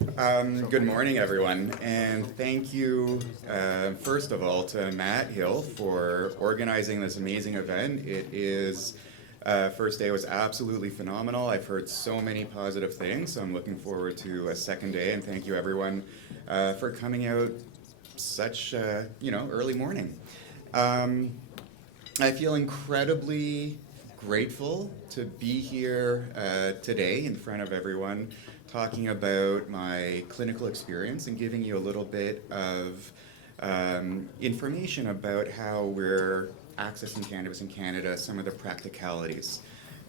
Good morning, everyone, and thank you, first of all, to Matt Hill for organizing this amazing event. It is, first day was absolutely phenomenal. I've heard so many positive things, so I'm looking forward to a second day, and thank you, everyone, for coming out such, early morning. I feel incredibly grateful to be here today in front of everyone talking about my clinical experience and giving you a little bit of information about how we're accessing cannabis in Canada, some of the practicalities.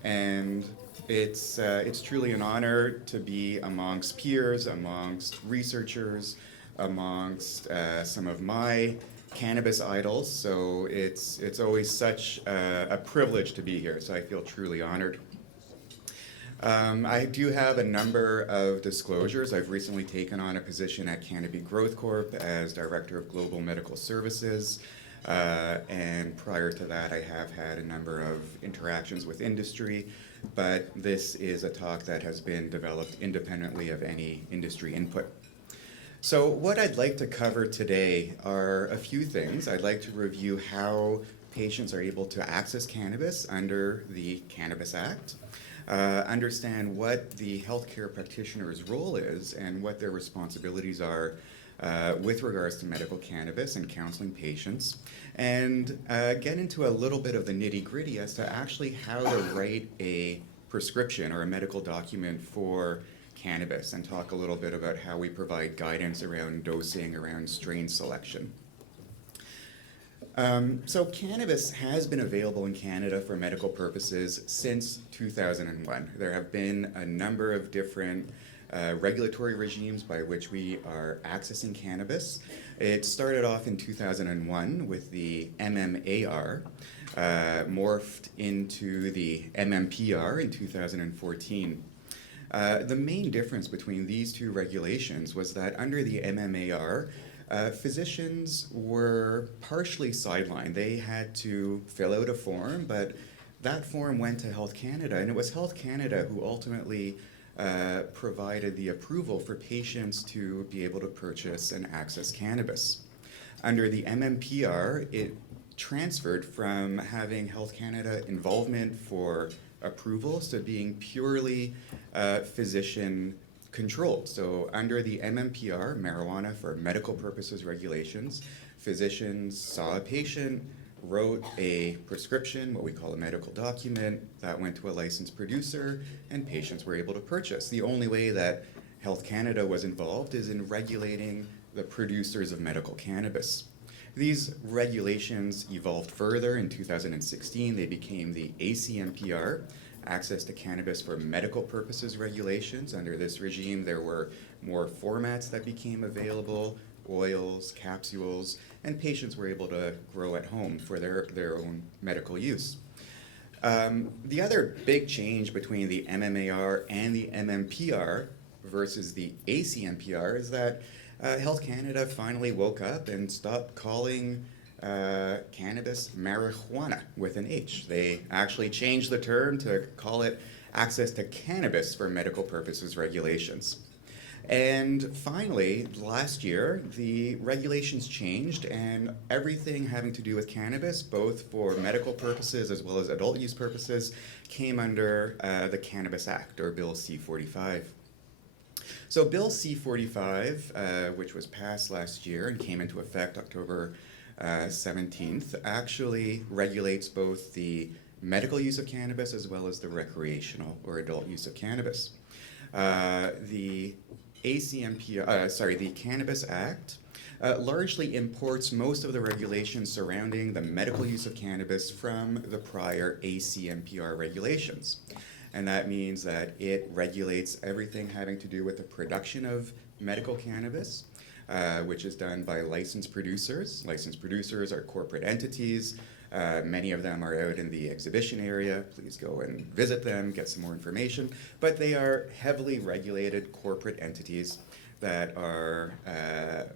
And it's truly an honor to be amongst peers, amongst researchers, amongst some of my cannabis idols. So it's always such a privilege to be here. So I feel truly honored. I do have a number of disclosures. I've recently taken on a position at Canopy Growth Corp as Director of Global Medical Services. And prior to that, I have had a number of interactions with industry, but this is a talk that has been developed independently of any industry input. So what I'd like to cover today are a few things. I'd like to review how patients are able to access cannabis under the Cannabis Act, understand what the healthcare practitioner's role is and what their responsibilities are with regards to medical cannabis and counseling patients, and get into a little bit of the nitty-gritty as to actually how to write a prescription or a medical document for cannabis, and talk a little bit about how we provide guidance around dosing, around strain selection. So cannabis has been available in Canada for medical purposes since 2001. There have been a number of different regulatory regimes by which we are accessing cannabis. It started off in 2001 with the MMAR, morphed into the MMPR in 2014. The main difference between these two regulations was that under the MMAR, physicians were partially sidelined. They had to fill out a form, but that form went to Health Canada, and it was Health Canada who ultimately provided the approval for patients to be able to purchase and access cannabis. Under the MMPR, it transferred from having Health Canada involvement for approvals to being purely physician controlled. So under the MMPR, marijuana for medical purposes regulations, physicians saw a patient, wrote a prescription, what we call a medical document, that went to a licensed producer, and patients were able to purchase. The only way that Health Canada was involved is in regulating the producers of medical cannabis. These regulations evolved further. In 2016, they became the ACMPR, Access to Cannabis for Medical Purposes regulations. Under this regime, there were more formats that became available, oils, capsules, and patients were able to grow at home for their own medical use. The other big change between the MMAR and the MMPR versus the ACMPR is that Health Canada finally woke up and stopped calling cannabis marijuana with an H. They actually changed the term to call it Access to Cannabis for Medical Purposes regulations. And finally, last year, the regulations changed, and everything having to do with cannabis, both for medical purposes as well as adult use purposes, came under the Cannabis Act, or Bill C-45. So Bill C-45, which was passed last year and came into effect October 17th, actually regulates both the medical use of cannabis as well as the recreational or adult use of cannabis. The Cannabis Act largely imports most of the regulations surrounding the medical use of cannabis from the prior ACMPR regulations. And that means that it regulates everything having to do with the production of medical cannabis, which is done by licensed producers. Licensed producers are corporate entities. Many of them are out in the exhibition area. Please go and visit them, get some more information. But they are heavily regulated corporate entities that are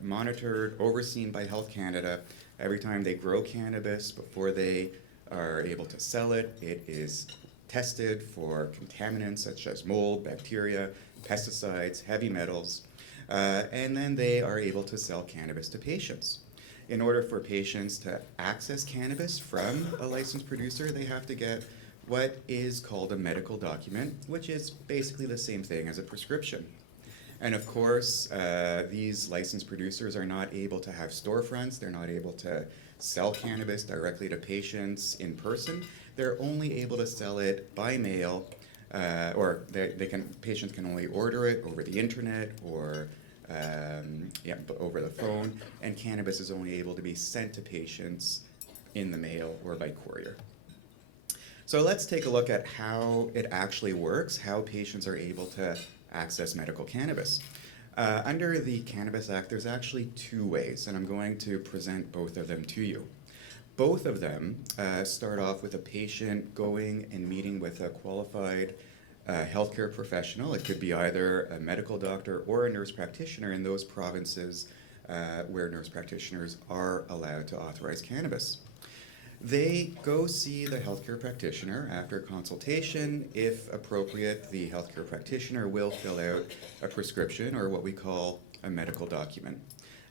monitored, overseen by Health Canada. Every time they grow cannabis, before they are able to sell it, it is tested for contaminants such as mold, bacteria, pesticides, heavy metals. and then they are able to sell cannabis to patients. In order for patients to access cannabis from a licensed producer, they have to get what is called a medical document, which is basically the same thing as a prescription. And of course, these licensed producers are not able to have storefronts. They're not able to sell cannabis directly to patients in person. They're only able to sell it by mail, or patients can only order it over the internet or over the phone, and cannabis is only able to be sent to patients in the mail or by courier. So let's take a look at how it actually works, how patients are able to access medical cannabis. Under the Cannabis Act, there's actually two ways, and I'm going to present both of them to you. Both of them start off with a patient going and meeting with a qualified healthcare professional. It could be either a medical doctor or a nurse practitioner in those provinces where nurse practitioners are allowed to authorize cannabis. They go see the healthcare practitioner after consultation. If appropriate, the healthcare practitioner will fill out a prescription, or what we call a medical document.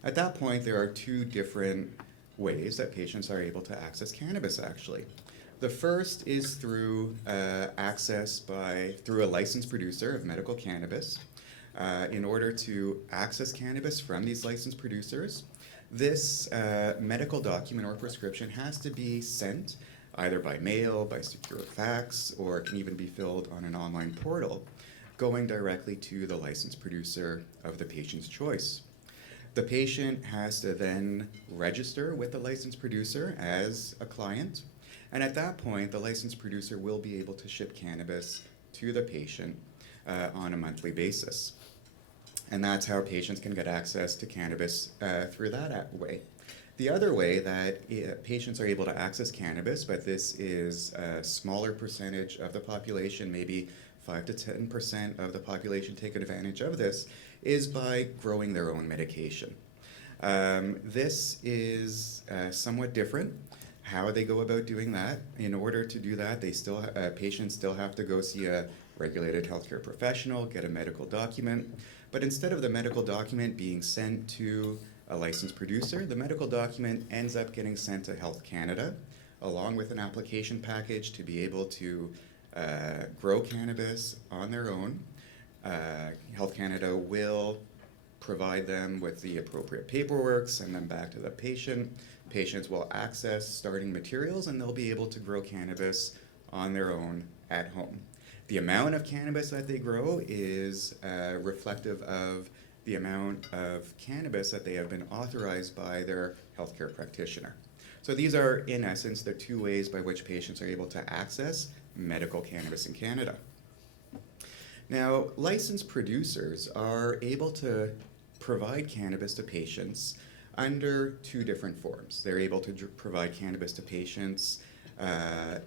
At that point, there are two different ways that patients are able to access cannabis, actually. The first is through access through a licensed producer of medical cannabis. In order to access cannabis from these licensed producers, this medical document or prescription has to be sent either by mail, by secure fax, or it can even be filled on an online portal, going directly to the licensed producer of the patient's choice. The patient has to then register with the licensed producer as a client, and at that point, the licensed producer will be able to ship cannabis to the patient on a monthly basis. And that's how patients can get access to cannabis through that way. The other way that patients are able to access cannabis, but this is a smaller percentage of the population, maybe 5 to 10% of the population take advantage of this, is by growing their own medication. This is somewhat different. How they go about doing that? In order to do that, patients still have to go see a regulated healthcare professional, get a medical document. But instead of the medical document being sent to a licensed producer, the medical document ends up getting sent to Health Canada, along with an application package to be able to grow cannabis on their own. Health Canada will provide them with the appropriate paperwork, send them back to the patient. Patients will access starting materials, and they'll be able to grow cannabis on their own at home. The amount of cannabis that they grow is reflective of the amount of cannabis that they have been authorized by their healthcare practitioner. So these are, in essence, the two ways by which patients are able to access medical cannabis in Canada. Now, licensed producers are able to provide cannabis to patients under two different forms. They're able to provide cannabis to patients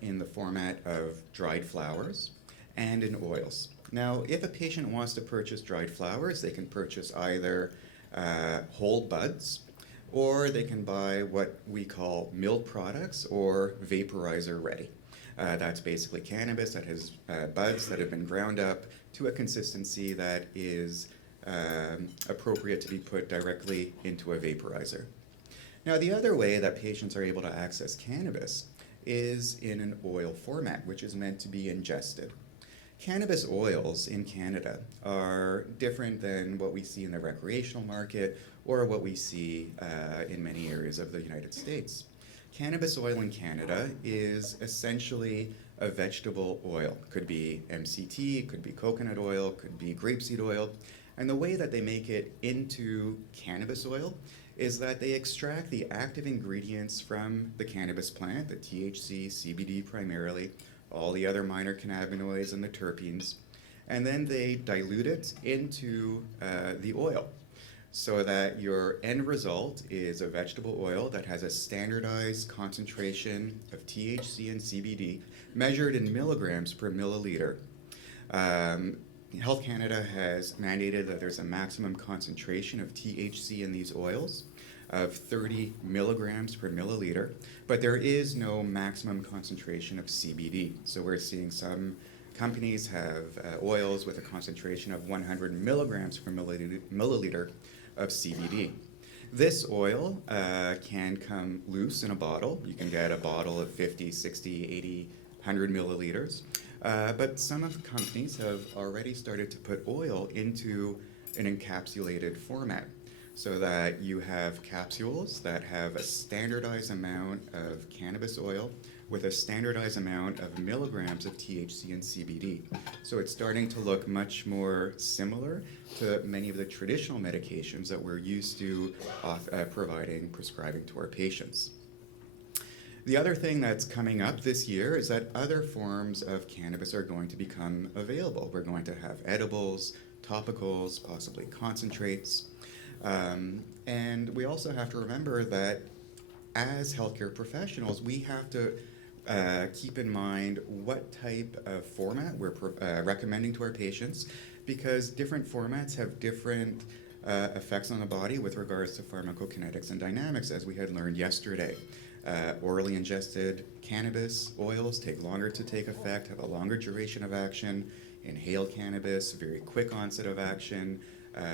in the format of dried flowers and in oils. Now, if a patient wants to purchase dried flowers, they can purchase either whole buds, or they can buy what we call milled products or vaporizer ready. That's basically cannabis that has buds that have been ground up to a consistency that is appropriate to be put directly into a vaporizer. Now, the other way that patients are able to access cannabis is in an oil format, which is meant to be ingested. Cannabis oils in Canada are different than what we see in the recreational market or what we see in many areas of the United States. Cannabis oil in Canada is essentially a vegetable oil. Could be MCT, could be coconut oil, could be grapeseed oil. And the way that they make it into cannabis oil is that they extract the active ingredients from the cannabis plant, the THC, CBD primarily, all the other minor cannabinoids and the terpenes, and then they dilute it into the oil so that your end result is a vegetable oil that has a standardized concentration of THC and CBD measured in milligrams per milliliter. Health Canada has mandated that there's a maximum concentration of THC in these oils of 30 milligrams per milliliter, but there is no maximum concentration of CBD. So we're seeing some companies have oils with a concentration of 100 milligrams per milliliter of CBD. This oil can come loose in a bottle. You can get a bottle of 50, 60, 80, 100 milliliters. But some of the companies have already started to put oil into an encapsulated format, so that you have capsules that have a standardized amount of cannabis oil with a standardized amount of milligrams of THC and CBD. So it's starting to look much more similar to many of the traditional medications that we're used to prescribing to our patients. The other thing that's coming up this year is that other forms of cannabis are going to become available. We're going to have edibles, topicals, possibly concentrates. And we also have to remember that as healthcare professionals, we have to keep in mind what type of format we're recommending to our patients, because different formats have different effects on the body with regards to pharmacokinetics and dynamics, as we had learned yesterday. Orally ingested cannabis oils take longer to take effect, have a longer duration of action. Inhaled cannabis, very quick onset of action,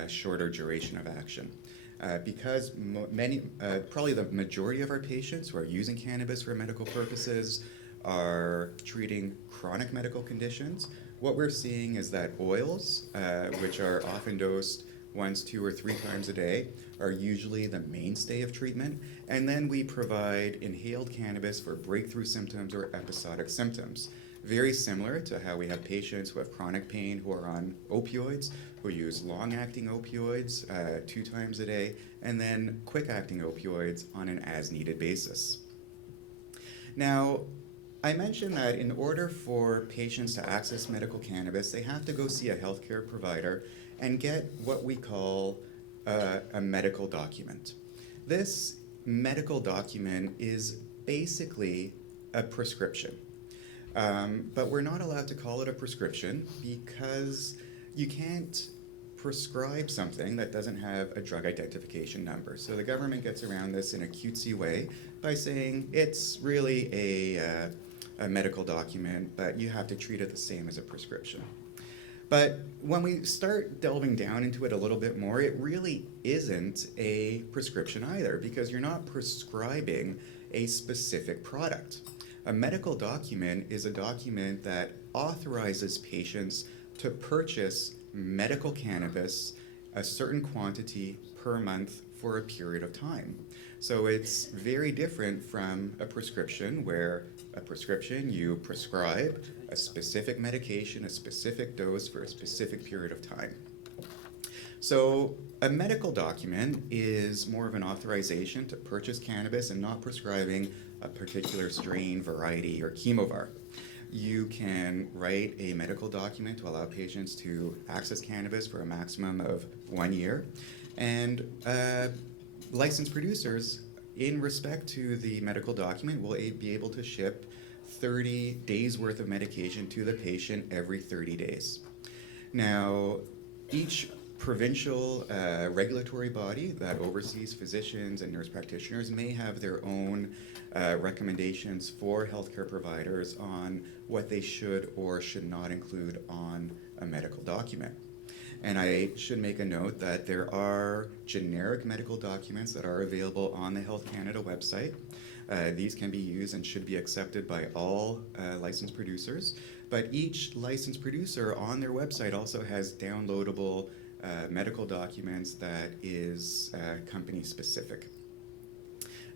shorter duration of action. Because probably the majority of our patients who are using cannabis for medical purposes are treating chronic medical conditions, what we're seeing is that oils, which are often dosed once, 2 or 3 times a day, are usually the mainstay of treatment. And then we provide inhaled cannabis for breakthrough symptoms or episodic symptoms. Very similar to how we have patients who have chronic pain who are on opioids, who use long-acting opioids 2 times a day, and then quick-acting opioids on an as-needed basis. Now, I mentioned that in order for patients to access medical cannabis, they have to go see a healthcare provider and get what we call a medical document. This medical document is basically a prescription. But we're not allowed to call it a prescription because you can't prescribe something that doesn't have a drug identification number. So the government gets around this in a cutesy way by saying it's really a medical document, but you have to treat it the same as a prescription. But when we start delving down into it a little bit more, it really isn't a prescription either, because you're not prescribing a specific product. A medical document is a document that authorizes patients to purchase medical cannabis, a certain quantity per month for a period of time. So it's very different from a prescription, where a prescription, you prescribe a specific medication, a specific dose for a specific period of time. So a medical document is more of an authorization to purchase cannabis and not prescribing a particular strain, variety, or chemovar. You can write a medical document to allow patients to access cannabis for a maximum of 1 year. And licensed producers, in respect to the medical document, will be able to ship 30 days worth of medication to the patient every 30 days. Now, each provincial regulatory body that oversees physicians and nurse practitioners may have their own recommendations for healthcare providers on what they should or should not include on a medical document. And I should make a note that there are generic medical documents that are available on the Health Canada website. These can be used and should be accepted by all licensed producers, but each licensed producer on their website also has downloadable medical documents that is company specific.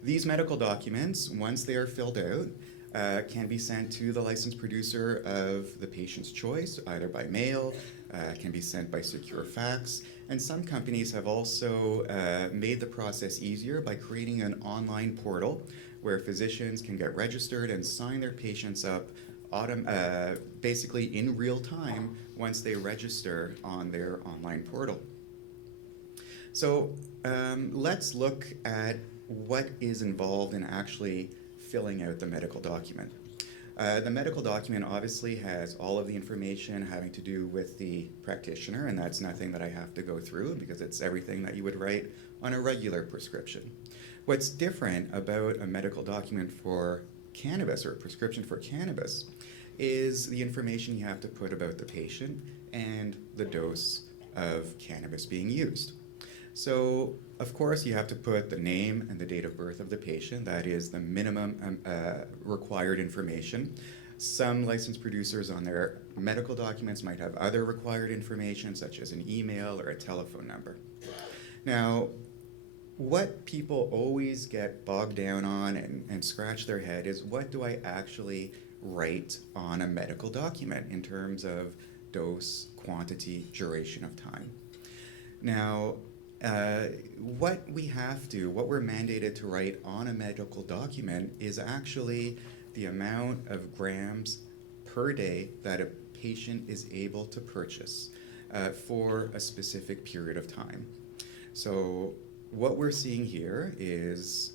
These medical documents, once they are filled out, can be sent to the licensed producer of the patient's choice, either by mail, can be sent by secure fax, and some companies have also made the process easier by creating an online portal where physicians can get registered and sign their patients up basically in real time once they register on their online portal. So let's look at what is involved in actually filling out the medical document. The medical document obviously has all of the information having to do with the practitioner, and that's nothing that I have to go through because it's everything that you would write on a regular prescription. What's different about a medical document for cannabis or a prescription for cannabis is the information you have to put about the patient and the dose of cannabis being used. So, of course, you have to put the name and the date of birth of the patient. That is the minimum required information. Some licensed producers on their medical documents might have other required information, such as an email or a telephone number. Now, what people always get bogged down on and scratch their head is, what do I actually write on a medical document in terms of dose, quantity, duration of time? Now, what we're mandated to write on a medical document is actually the amount of grams per day that a patient is able to purchase for a specific period of time. So what we're seeing here is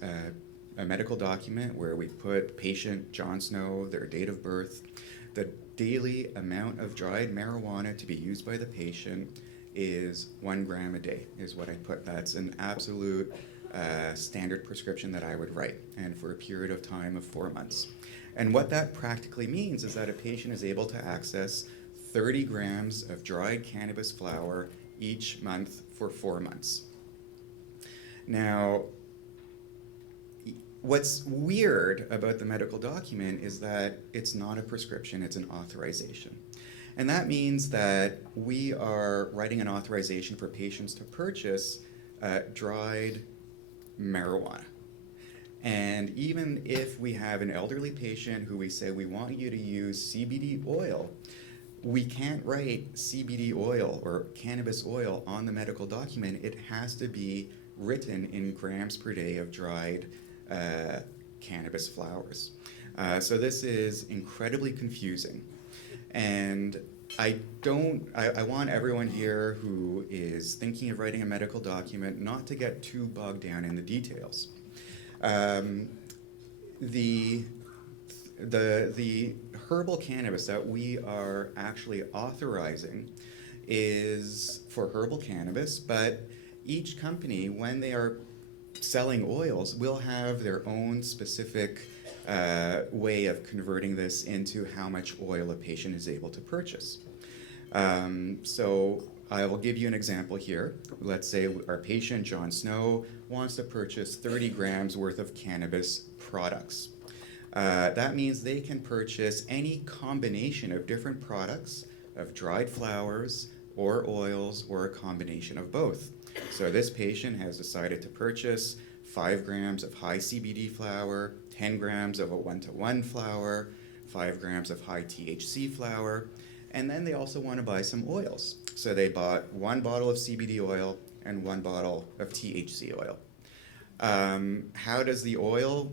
a medical document where we put patient John Snow, their date of birth, the daily amount of dried marijuana to be used by the patient is 1 gram a day, is what I put. That's an absolute standard prescription that I would write, and for a period of time of 4 months. And what that practically means is that a patient is able to access 30 grams of dried cannabis flower each month for 4 months. Now, what's weird about the medical document is that it's not a prescription, it's an authorization. And that means that we are writing an authorization for patients to purchase dried marijuana. And even if we have an elderly patient who we say, we want you to use CBD oil, we can't write CBD oil or cannabis oil on the medical document. It has to be written in grams per day of dried cannabis flowers. So this is incredibly confusing. And I want everyone here who is thinking of writing a medical document not to get too bogged down in the details. The herbal cannabis that we are actually authorizing is for herbal cannabis, but each company, when they are selling oils, will have their own specific way of converting this into how much oil a patient is able to purchase. So I will give you an example here. Let's say our patient, John Snow, wants to purchase 30 grams worth of cannabis products. That means they can purchase any combination of different products of dried flowers or oils or a combination of both. So this patient has decided to purchase 5 grams of high CBD flower, 10 grams of a 1-to-1 flower, 5 grams of high THC flower, and then they also want to buy some oils. So they bought 1 bottle of CBD oil and 1 bottle of THC oil. How does the oil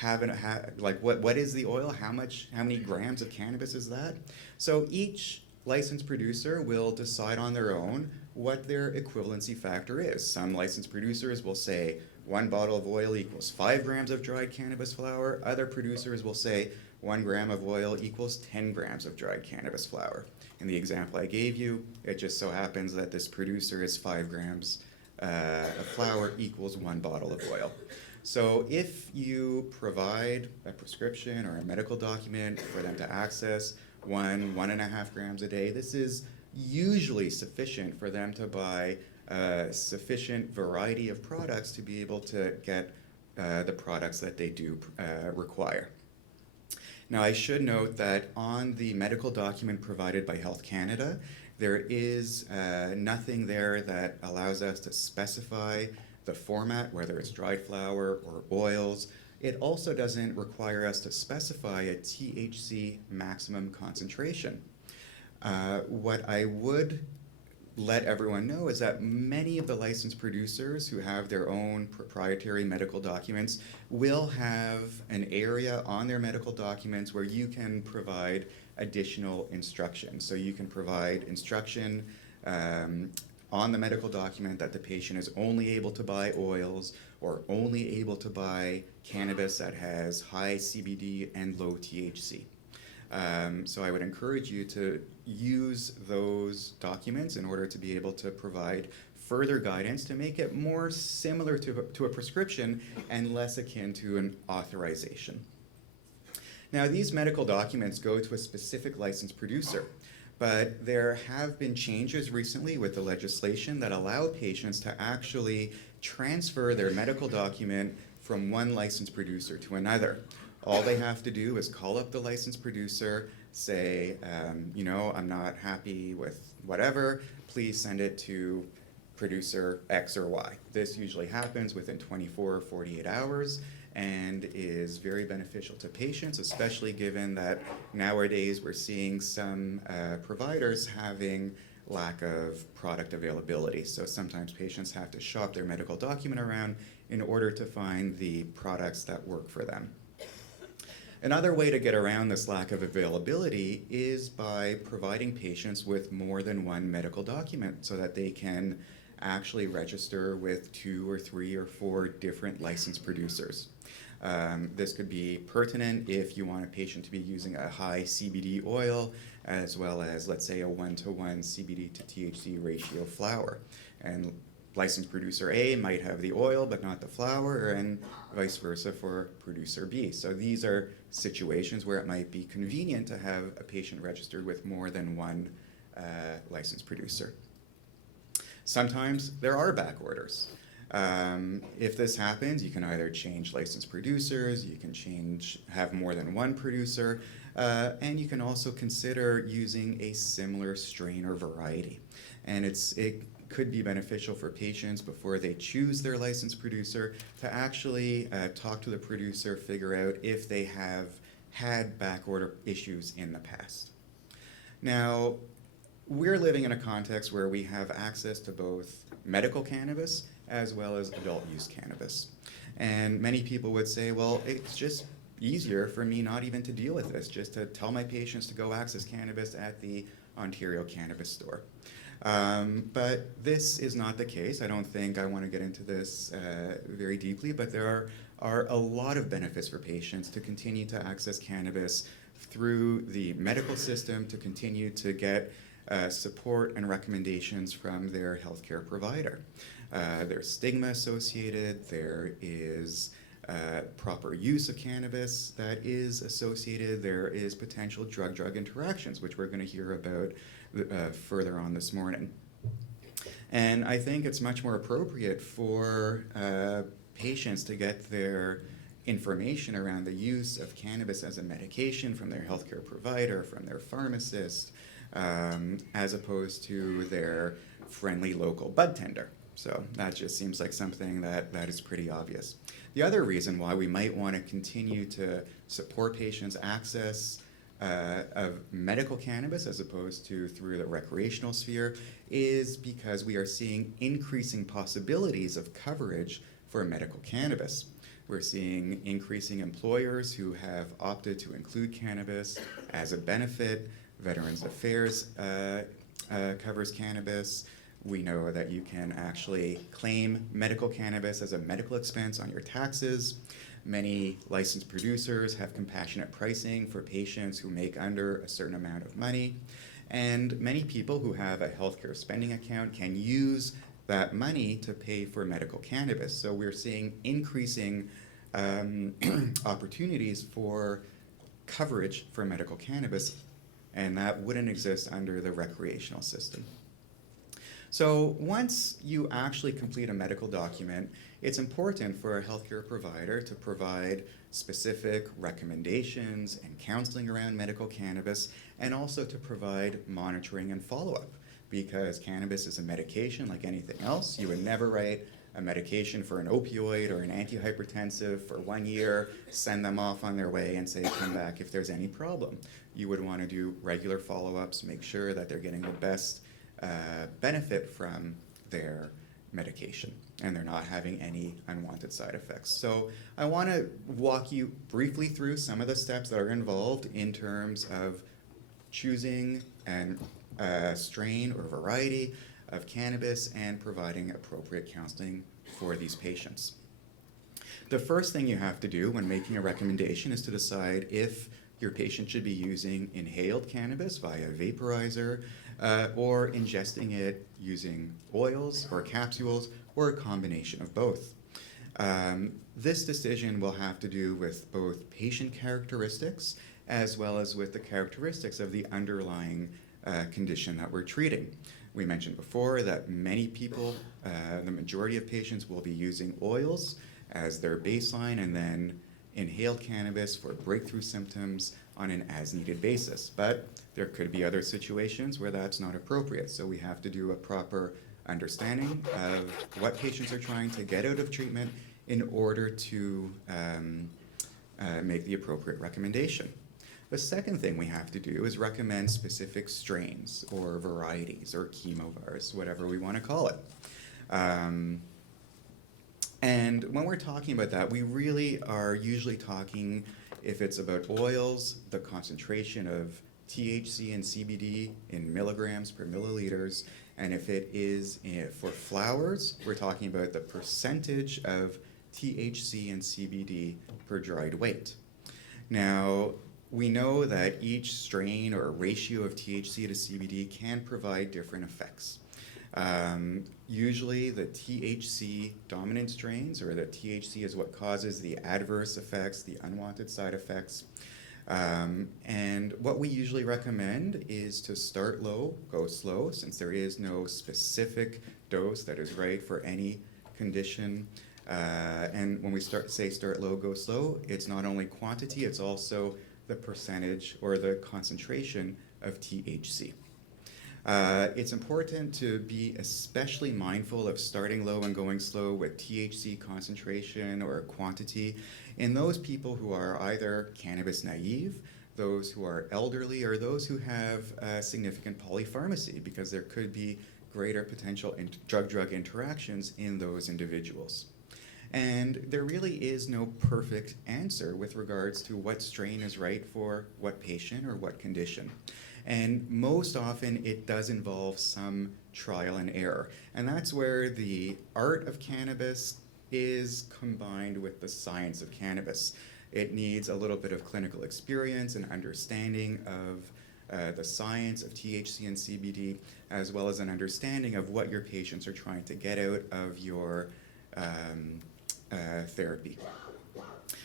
what is the oil? How many grams of cannabis is that? So each licensed producer will decide on their own what their equivalency factor is. Some licensed producers will say 1 bottle of oil equals 5 grams of dried cannabis flower. Other producers will say 1 gram of oil equals 10 grams of dried cannabis flower. In the example I gave you, it just so happens that this producer is 5 grams of flower equals 1 bottle of oil. So if you provide a prescription or a medical document for them to access 1.5 grams a day, this is usually sufficient for them to buy a sufficient variety of products to be able to get the products that they do require. Now, I should note that on the medical document provided by Health Canada, there is nothing there that allows us to specify the format, whether it's dried flower or oils. It also doesn't require us to specify a THC maximum concentration. What I would let everyone know is that many of the licensed producers who have their own proprietary medical documents will have an area on their medical documents where you can provide additional instruction. So you can provide instruction on the medical document that the patient is only able to buy oils or only able to buy cannabis that has high CBD and low THC. So I would encourage you to use those documents in order to be able to provide further guidance to make it more similar to a prescription and less akin to an authorization. Now, these medical documents go to a specific licensed producer, but there have been changes recently with the legislation that allow patients to actually transfer their medical document from one licensed producer to another. All they have to do is call up the licensed producer, say, I'm not happy with whatever, please send it to producer X or Y. This usually happens within 24 or 48 hours and is very beneficial to patients, especially given that nowadays we're seeing some providers having lack of product availability. So sometimes patients have to shop their medical document around in order to find the products that work for them. Another way to get around this lack of availability is by providing patients with more than one medical document so that they can actually register with 2 or 3 or 4 different licensed producers. This could be pertinent if you want a patient to be using a high CBD oil as well as, let's say, a 1-to-1 CBD to THC ratio flower. And licensed producer A might have the oil but not the flower, and vice versa for producer B. So these are situations where it might be convenient to have a patient registered with more than one licensed producer. Sometimes there are back orders. If this happens, you can either change licensed producers, you can have more than one producer, and you can also consider using a similar strain or variety. And it could be beneficial for patients before they choose their licensed producer to actually talk to the producer, figure out if they have had backorder issues in the past. Now, we're living in a context where we have access to both medical cannabis as well as adult use cannabis. And many people would say, well, it's just easier for me not even to deal with this, just to tell my patients to go access cannabis at the Ontario Cannabis Store. But this is not the case. I don't think I want to get into this very deeply, but there are a lot of benefits for patients to continue to access cannabis through the medical system, to continue to get support and recommendations from their healthcare provider. There's stigma associated, there is proper use of cannabis that is associated, there is potential drug-drug interactions, which we're going to hear about further on this morning. And I think it's much more appropriate for patients to get their information around the use of cannabis as a medication from their healthcare provider, from their pharmacist, as opposed to their friendly local bud tender. So that just seems like something that is pretty obvious. The other reason why we might want to continue to support patients' access of medical cannabis as opposed to through the recreational sphere is because we are seeing increasing possibilities of coverage for medical cannabis. We're seeing increasing employers who have opted to include cannabis as a benefit. Veterans Affairs covers cannabis. We know that you can actually claim medical cannabis as a medical expense on your taxes. Many licensed producers have compassionate pricing for patients who make under a certain amount of money. And many people who have a healthcare spending account can use that money to pay for medical cannabis. So we're seeing increasing opportunities for coverage for medical cannabis, and that wouldn't exist under the recreational system. So once you actually complete a medical document, it's important for a healthcare provider to provide specific recommendations and counseling around medical cannabis, and also to provide monitoring and follow-up, because cannabis is a medication like anything else. You would never write a medication for an opioid or an antihypertensive for 1 year, send them off on their way and say, come back if there's any problem. You would want to do regular follow-ups, make sure that they're getting the best benefit from their medication and they're not having any unwanted side effects. So I want to walk you briefly through some of the steps that are involved in terms of choosing a strain or variety of cannabis and providing appropriate counseling for these patients. The first thing you have to do when making a recommendation is to decide if your patient should be using inhaled cannabis via vaporizer or ingesting it using oils or capsules or a combination of both. This decision will have to do with both patient characteristics as well as with the characteristics of the underlying condition that we're treating. We mentioned before that many people, the majority of patients, will be using oils as their baseline and then inhaled cannabis for breakthrough symptoms on an as-needed basis. But there could be other situations where that's not appropriate, so we have to do a proper understanding of what patients are trying to get out of treatment in order to make the appropriate recommendation. The second thing we have to do is recommend specific strains or varieties or chemovars, whatever we want to call it. And when we're talking about that, we really are usually talking, if it's about oils, the concentration of THC and CBD in milligrams per milliliters, and if it is for flowers, we're talking about the percentage of THC and CBD per dried weight. Now, we know that each strain or ratio of THC to CBD can provide different effects. Usually the THC dominant strains, or the THC is what causes the adverse effects, the unwanted side effects. And what we usually recommend is to start low, go slow, since there is no specific dose that is right for any condition. And when we start low, go slow, it's not only quantity, it's also the percentage or the concentration of THC. It's important to be especially mindful of starting low and going slow with THC concentration or quantity in those people who are either cannabis naive, those who are elderly, or those who have significant polypharmacy, because there could be greater potential drug-drug interactions in those individuals. And there really is no perfect answer with regards to what strain is right for what patient or what condition. And most often it does involve some trial and error. And that's where the art of cannabis is combined with the science of cannabis. It needs a little bit of clinical experience and understanding of the science of THC and CBD, as well as an understanding of what your patients are trying to get out of your therapy.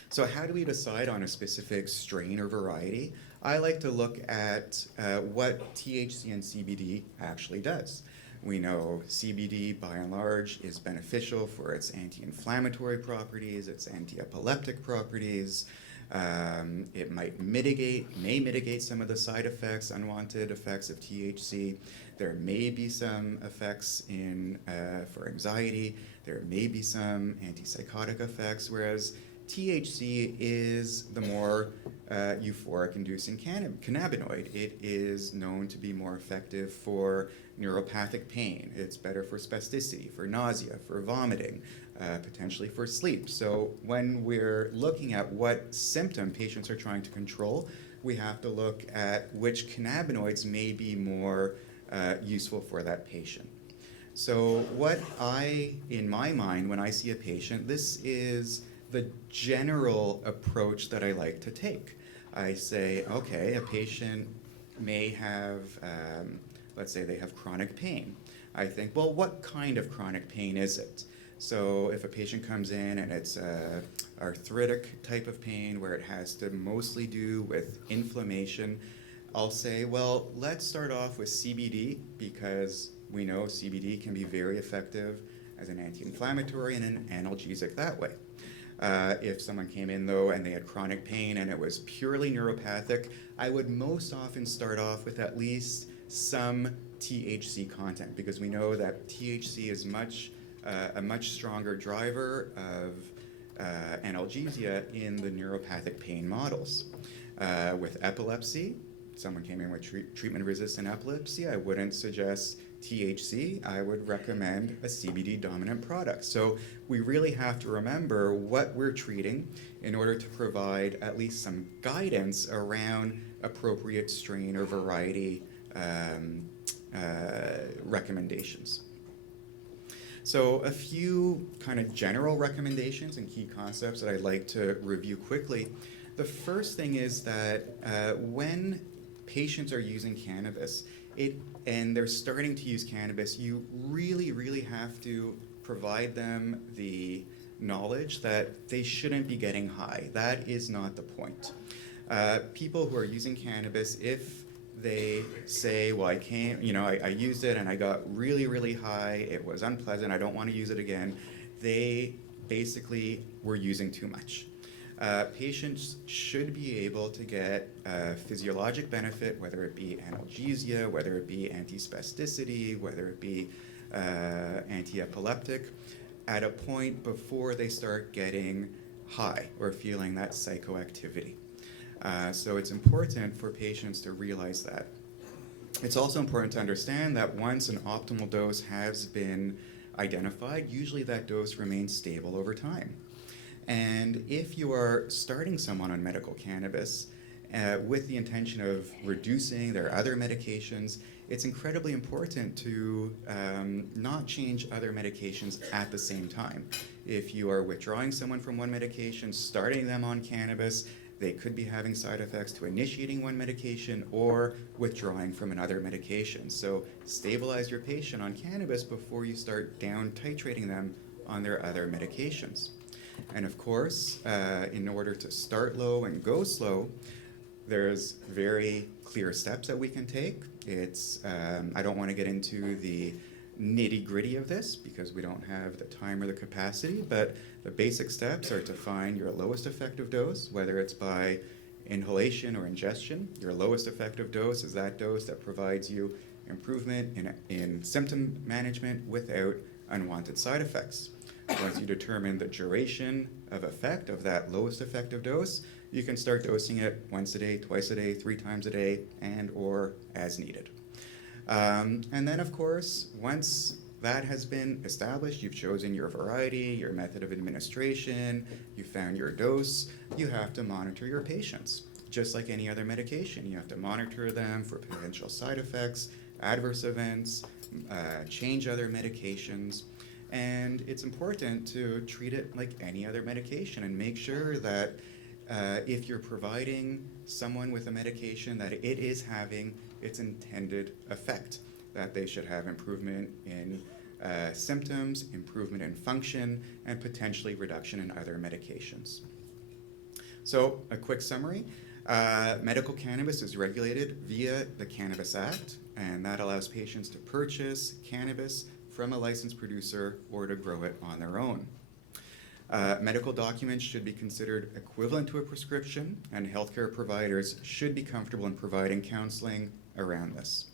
So how do we decide on a specific strain or variety? I like to look at what THC and CBD actually does. We know CBD, by and large, is beneficial for its anti-inflammatory properties, its anti-epileptic properties. It may mitigate some of the side effects, unwanted effects of THC. There may be some effects for anxiety. There may be some antipsychotic effects, whereas THC is the more euphoric-inducing cannabinoid. It is known to be more effective for neuropathic pain. It's better for spasticity, for nausea, for vomiting, potentially for sleep. So when we're looking at what symptom patients are trying to control, we have to look at which cannabinoids may be more useful for that patient. So what in my mind, when I see a patient, this is the general approach that I like to take. I say, okay, a patient may have, let's say they have chronic pain. I think, well, what kind of chronic pain is it? So if a patient comes in and it's arthritic type of pain where it has to mostly do with inflammation, I'll say, well, let's start off with CBD, because we know CBD can be very effective as an anti-inflammatory and an analgesic that way. If someone came in, though, and they had chronic pain and it was purely neuropathic, I would most often start off with at least some THC content, because we know that THC is a much stronger driver of analgesia in the neuropathic pain models. With epilepsy, someone came in with treatment-resistant epilepsy, I wouldn't suggest THC, I would recommend a CBD dominant product. So we really have to remember what we're treating in order to provide at least some guidance around appropriate strain or variety recommendations. So a few kind of general recommendations and key concepts that I'd like to review quickly. The first thing is that when patients are using cannabis, and they're starting to use cannabis, you really, really have to provide them the knowledge that they shouldn't be getting high. That is not the point. People who are using cannabis, if they say, well, I used it and I got really, really high, it was unpleasant, I don't want to use it again, they basically were using too much. Patients should be able to get physiologic benefit, whether it be analgesia, whether it be antispasticity, whether it be anti-epileptic, at a point before they start getting high or feeling that psychoactivity. So it's important for patients to realize that. It's also important to understand that once an optimal dose has been identified, usually that dose remains stable over time. And if you are starting someone on medical cannabis with the intention of reducing their other medications, it's incredibly important to not change other medications at the same time. If you are withdrawing someone from one medication, starting them on cannabis, they could be having side effects to initiating one medication or withdrawing from another medication. So stabilize your patient on cannabis before you start down titrating them on their other medications. And of course, in order to start low and go slow, there's very clear steps that we can take. I don't want to get into the nitty-gritty of this because we don't have the time or the capacity, but the basic steps are to find your lowest effective dose, whether it's by inhalation or ingestion. Your lowest effective dose is that dose that provides you improvement in symptom management without unwanted side effects. Once you determine the duration of effect of that lowest effective dose, you can start dosing it once a day, twice a day, 3 times a day, and or as needed. And then, of course, once that has been established, you've chosen your variety, your method of administration, you found your dose, you have to monitor your patients. Just like any other medication, you have to monitor them for potential side effects, adverse events, change other medications. And it's important to treat it like any other medication and make sure that if you're providing someone with a medication that it is having its intended effect, that they should have improvement in symptoms, improvement in function, and potentially reduction in other medications. So a quick summary. Medical cannabis is regulated via the Cannabis Act, and that allows patients to purchase cannabis from a licensed producer or to grow it on their own. Medical documents should be considered equivalent to a prescription, and healthcare providers should be comfortable in providing counseling around this.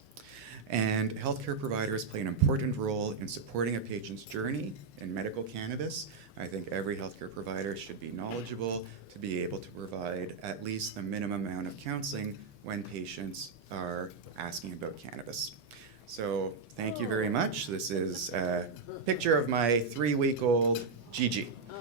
And healthcare providers play an important role in supporting a patient's journey in medical cannabis. I think every healthcare provider should be knowledgeable to be able to provide at least the minimum amount of counseling when patients are asking about cannabis. So thank you very much. This is a picture of my 3-week-old Gigi.